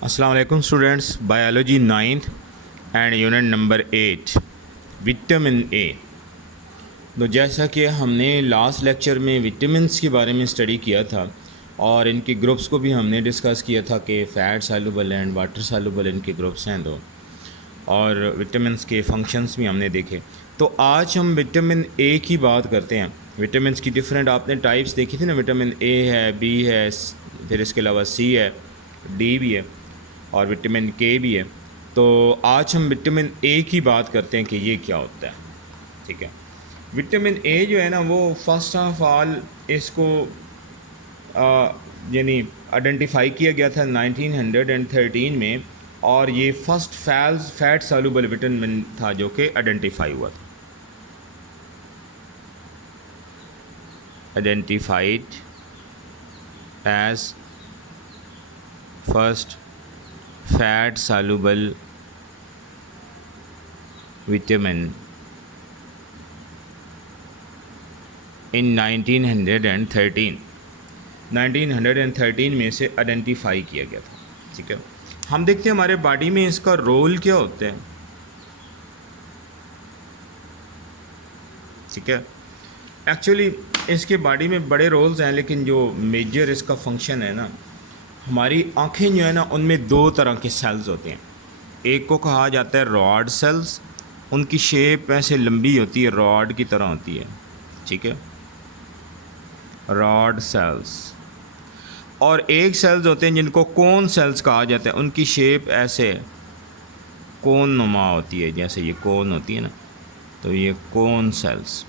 अस्सलाम वालेकुम students, biology ninth and unit number 8 vitamin A. तो जैसा कि हमने लास्ट लेक्चर में विटामिन्स के बारे में स्टडी किया था और इनके ग्रुप्स को भी हमने डिस्कस किया था कि fat soluble and water soluble इनके ग्रुप्स हैं दो, और विटामिन्स के फंक्शंस भी हमने देखे। तो आज हम विटामिन ए की बात करते हैं। विटामिन्स की डिफरेंट आपने टाइप्स देखी थी ना, विटामिन ए है, बी है, फिर इसके अलावा सी है, डी भी है और विटामिन के भी है। तो आज हम विटामिन ए की बात करते हैं कि ये क्या होता है। ठीक है, विटामिन ए जो है ना वो फर्स्ट ऑफ ऑल इसको यानी आइडेंटिफाई किया गया था 1913 में, और ये फर्स्ट फैट सॉल्युबल विटामिन था जो कि आइडेंटिफाई हुआ था, identified as first fat soluble vitamin in 1913 में से आइडेंटिफाई किया गया था। ठीक है, हम देखते हैं हमारे बॉडी में इसका रोल क्या होता है। ठीक है, एक्चुअली इसके बॉडी में बड़े रोल्स हैं, लेकिन जो मेजर इसका फंक्शन है ना, हमारी आँखें जो है ना उनमें दो तरह के सेल्स होते हैं। एक को कहा जाता है रॉड सेल्स, उनकी शेप ऐसे लंबी होती है, रॉड की तरह होती है। ठीक है, रॉड सेल्स। और एक सेल्स होते हैं जिनको कोन सेल्स कहा जाता है, उनकी शेप ऐसे कोन नुमा होती है, जैसे ये कोन होती है ना, तो ये कोन सेल्स।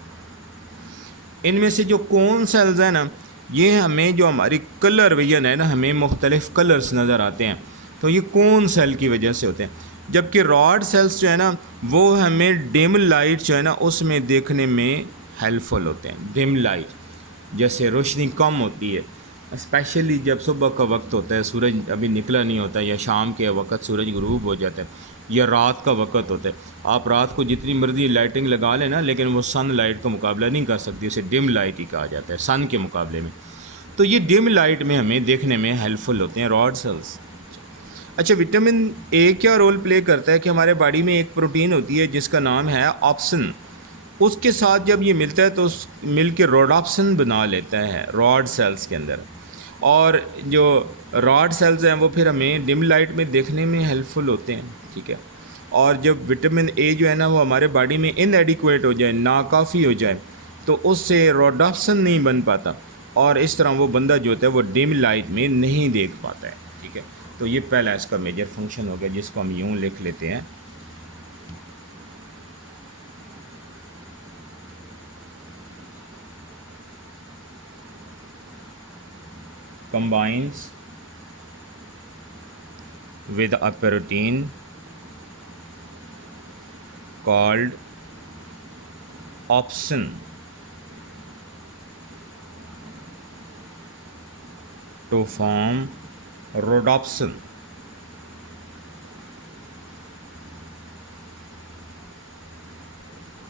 इनमें से जो कोन सेल्स हैं ना, ये हमें जो हमारी कलर विजन है ना, हमें मुख्तलिफ़ कलर्स नज़र आते हैं, तो ये कोन सेल की वजह से होते हैं। जबकि रॉड सेल्स जो है ना वो हमें डिम लाइट जो है ना उसमें देखने में हेल्पफुल होते हैं। डिम लाइट जैसे रोशनी कम होती है, स्पेशली जब सुबह का वक्त होता है, सूरज अभी निकला नहीं होता, या शाम के वक्त सूरज गुरूब हो जाता है, या रात का वक्त होता है। आप रात को जितनी मर्जी लाइटिंग लगा लें ना, लेकिन वो सन लाइट का मुकाबला नहीं कर सकती, उसे डिम लाइट ही कहा जाता है सन के मुकाबले में। तो ये डिम लाइट में हमें देखने में हेल्पफुल होते हैं रॉड सेल्स। अच्छा, विटामिन ए क्या रोल प्ले करता है कि हमारे बॉडी में एक प्रोटीन होती है जिसका नाम है ऑप्सन। उसके साथ जब ये मिलता है तो मिल के रोडॉप्सन बना लेता है रॉड सेल्स के अंदर, और जो रॉड सेल्स हैं वो फिर हमें डिम लाइट में देखने में हेल्पफुल होते हैं। ठीक है, और जब विटामिन ए जो है ना वो हमारे बॉडी में इनएडिक्वेट हो जाए, नाकाफ़ी हो जाए, तो उससे रोडॉप्सन नहीं बन पाता, और इस तरह वो बंदा जो होता है वो डिम लाइट में नहीं देख पाता है। ठीक है, तो ये पहला इसका मेजर फंक्शन हो गया, जिसको हम यूँ लिख लेते हैं, combines with a protein called opsin to form rhodopsin.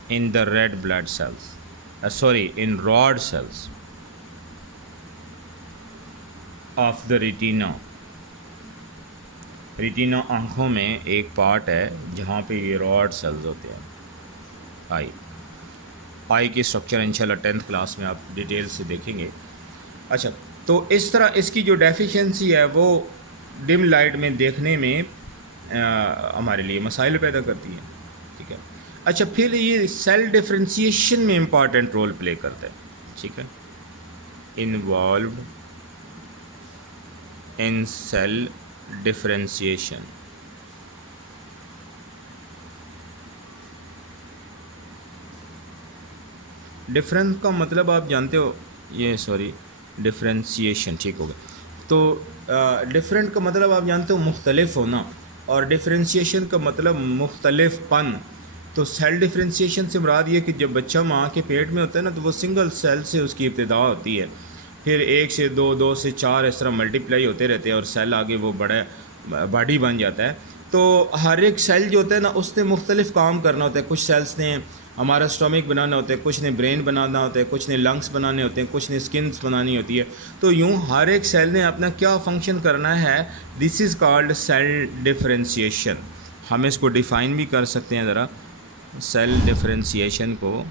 In the red blood cells, in rod cells of the retina. Retina आँखों में एक पार्ट है जहाँ पे ये रॉड सेल्स होते हैं। आई की स्ट्रक्चर इंशाल्लाह 10th क्लास में आप डिटेल से देखेंगे। अच्छा, तो इस तरह इसकी जो डेफिशिएंसी है वो डिम लाइट में देखने में हमारे लिए मसाइल पैदा करती है। ठीक है, अच्छा, फिर ये सेल डिफ्रेंशिएशन में इम्पॉर्टेंट रोल प्ले करता है। ठीक है, involved in cell differentiation. Difference का मतलब आप जानते हो, डिफ्रेंशिएशन ठीक हो गया। तो डिफरेंट का मतलब आप जानते हो मुख्तलिफ होना, और डिफ्रेंशिएशन का मतलब मुख्तलिफपन। तो सेल डिफ्रेंशिएशन से मुराद ये कि जब बच्चा माँ के पेट में होता है ना, तो वो सिंगल सेल से उसकी इब्तिदा होती है, फिर 1 से 2, 2 से 4 इस तरह मल्टीप्लाई होते रहते हैं, और सेल आगे वो बड़ा बॉडी बन जाता है। तो हर एक सेल जो होता है ना उसने मुख्तलिफ काम करना होता है। कुछ सेल्स ने हमारा स्टोमिक बनाना होता है, कुछ ने ब्रेन बनाना होता है, कुछ ने लंग्स बनाने होते हैं, कुछ ने स्किन्स बनानी होती है। तो यूँ हर एक सेल ने अपना क्या फंक्शन करना है, this is called cell differentiation. हम इसको डिफ़ाइन भी कर सकते हैं ज़रा, सेल डिफरेंशिएशन को।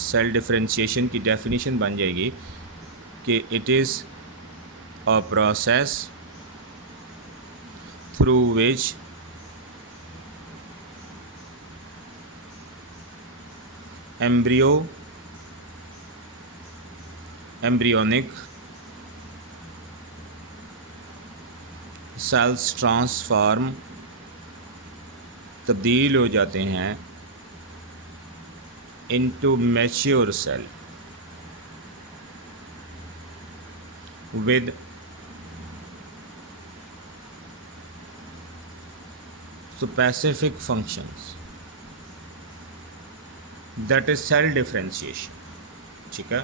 सेल डिफरेंशिएशन की डेफिनेशन बन जाएगी कि it is a process through which embryonic cells transform, तब्दील हो जाते हैं into mature cell with specific functions, that is cell differentiation. ठीक है,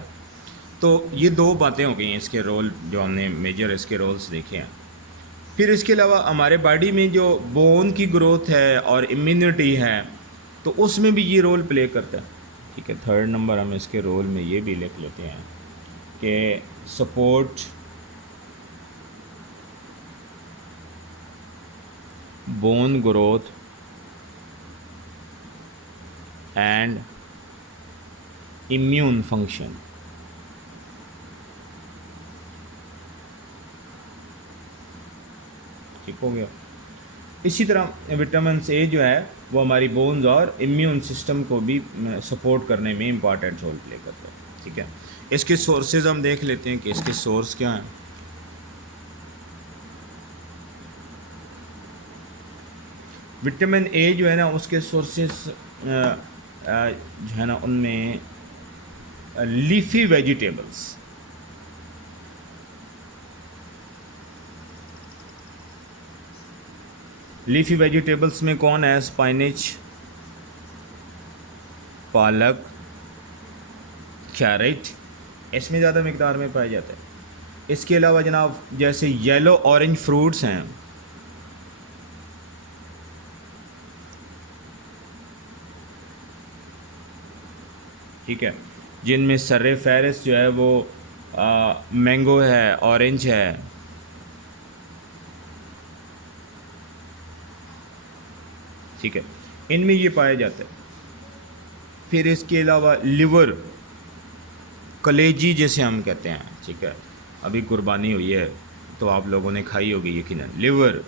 तो ये दो बातें हो गई हैं इसके रोल, जो हमने मेजर इसके रोल्स देखे हैं। फिर इसके अलावा हमारे बॉडी में जो बोन की ग्रोथ है और इम्यूनिटी है, तो उसमें भी ये रोल प्ले करता है। ठीक है, थर्ड नंबर हम इसके रोल में ये भी लिख लेते हैं कि support bone growth and immune function. ठीक हो गया। इसी तरह विटामिन ए जो है वो हमारी बोन्स और इम्यून सिस्टम को भी सपोर्ट करने में इम्पॉर्टेंट रोल प्ले करता है। ठीक है, इसके सोर्सेज हम देख लेते हैं कि इसके सोर्स क्या हैं। विटामिन ए जो है ना, उसके सोर्सेस जो है ना, उनमें लीफी वेजिटेबल्स, लीफी वेजिटेबल्स में कौन है, स्पाइनिच, पालक, कैरेट, इसमें ज़्यादा मकदार में पाया जाता है। इसके अलावा जनाब जैसे येलो ऑरेंज फ्रूट्स हैं, ठीक है, जिनमें सर्रे फेरिस जो है वो मैंगो है, ऑरेंज है, ठीक है, इनमें ये पाया जाता है। फिर इसके अलावा लिवर, कलेजी जैसे हम कहते हैं, ठीक है, अभी कुर्बानी हुई है तो आप लोगों ने खाई होगी यकीनन, लिवर,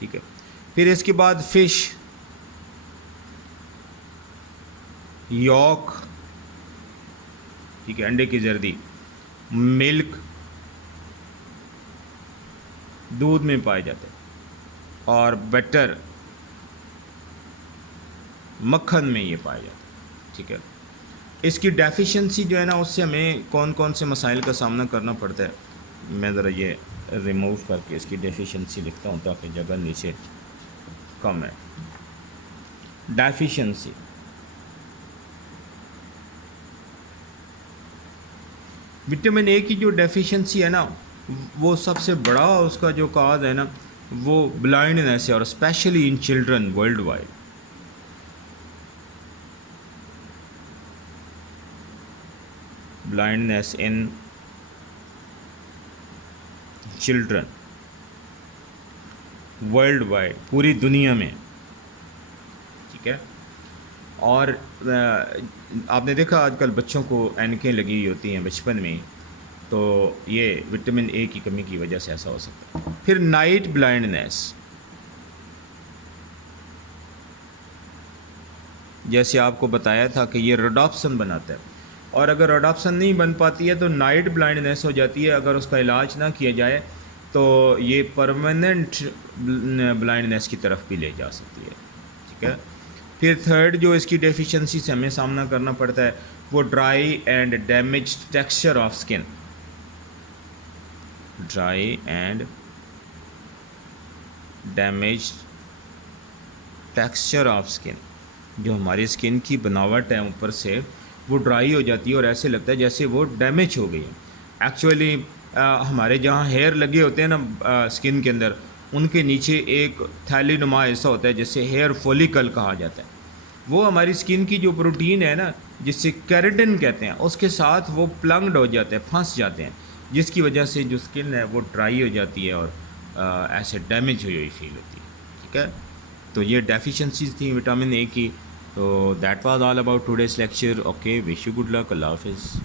ठीक है। फिर इसके बाद फिश, यॉक, ठीक है, अंडे की जर्दी, मिल्क, दूध में पाए जाते हैं, और बटर, मक्खन में ये पाया जाता है। ठीक है, इसकी डेफिशिएंसी जो है ना, उससे हमें कौन कौन से मसाइल का सामना करना पड़ता है, मैं ज़रा ये रिमूव करके इसकी डेफिशिएंसी लिखता हूँ ताकि जगह नीचे कम है। डेफिशिएंसी, विटामिन ए की जो डेफिशिएंसी है ना, वो सबसे बड़ा उसका जो काज है ना, वो ब्लाइंडनेस है, और specially in children world wide. Blindness in children world wide, पूरी दुनिया में, ठीक है। और आपने देखा आजकल बच्चों को ऐनकें लगी हुई होती हैं बचपन में, तो ये विटामिन ए की कमी की वजह से ऐसा हो सकता है। फिर नाइट ब्लाइंडनेस, जैसे आपको बताया था कि ये रोडॉप्सन बनाता है, और अगर रोडॉप्सन नहीं बन पाती है तो नाइट ब्लाइंडनेस हो जाती है। अगर उसका इलाज ना किया जाए तो ये परमानेंट ब्लाइंडनेस की तरफ भी ले जा सकती है। ठीक है, फिर थर्ड जो इसकी डेफिशिएंसी से हमें सामना करना पड़ता है, वो dry and damage texture of skin, dry and damage texture of skin, जो हमारी स्किन की बनावट है ऊपर से वो ड्राई हो जाती है और ऐसे लगता है जैसे वो डैमेज हो गई है। एक्चुअली हमारे जहाँ हेयर लगे होते हैं ना स्किन के अंदर, उनके नीचे एक थैली नुमा ऐसा होता है जिससे हेयर फॉलिकल कहा जाता है। वो हमारी स्किन की जो प्रोटीन है ना, जिससे केराटिन कहते हैं, उसके साथ वो प्लंग्ड हो जाते हैं, फंस जाते हैं, जिसकी वजह से जो स्किन है वो ड्राई हो जाती है और ऐसे डैमेज हुई हुई फील होती है। ठीक है, तो ये डेफिशिएंसीज थी विटामिन ए की। तो that was all about today's lecture. Okay, wish you good luck. अल्लाह हाफिज़।